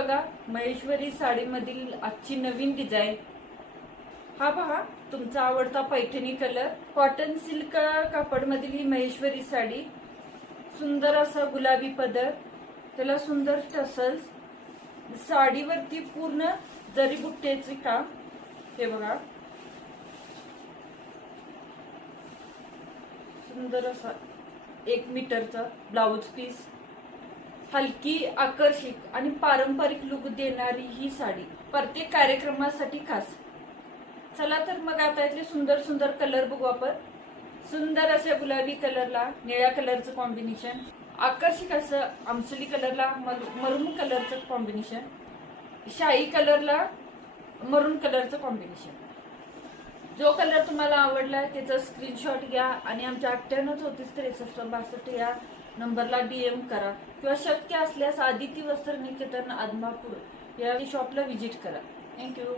बघा, महेश्वरी साडीमधील आजची नवीन डिझाईन. हा पहा, तुमचा आवडता पैठणी कलर. कॉटन सिल्क कापडमधील ही महेश्वरी साडी. सुंदर असा गुलाबी पदर, त्याला सुंदर टसल्स. साडीवरती पूर्ण जरी बुट्ट्याचे काम. हे बघा, सुंदर असा 1 मीटरचा ब्लाउज पीस. हलकी, आकर्षक आणि पारंपरिक लुक देणारी ही साडी प्रत्येक कार्यक्रमासाठी खास. चला तर मग आता यातले सुंदर सुंदर कलर बघू आपण. सुंदर अशा गुलाबी कलरला निळ्या कलरचं कॉम्बिनेशन, आकर्षक असं आमसुली कलरला मरून कलरचं कॉम्बिनेशन, शाई कलरला मरून कलरचं कॉम्बिनेशन. जो कलर तुम्हाला आवडला त्याचा स्क्रीनशॉट घ्या आणि आमच्या 98346362 या नंबरला DM करा किंवा शक्य असल्यास आदिती वस्त्र निकेतन आदमापूर या शॉपला व्हिजिट करा. थँक्यू.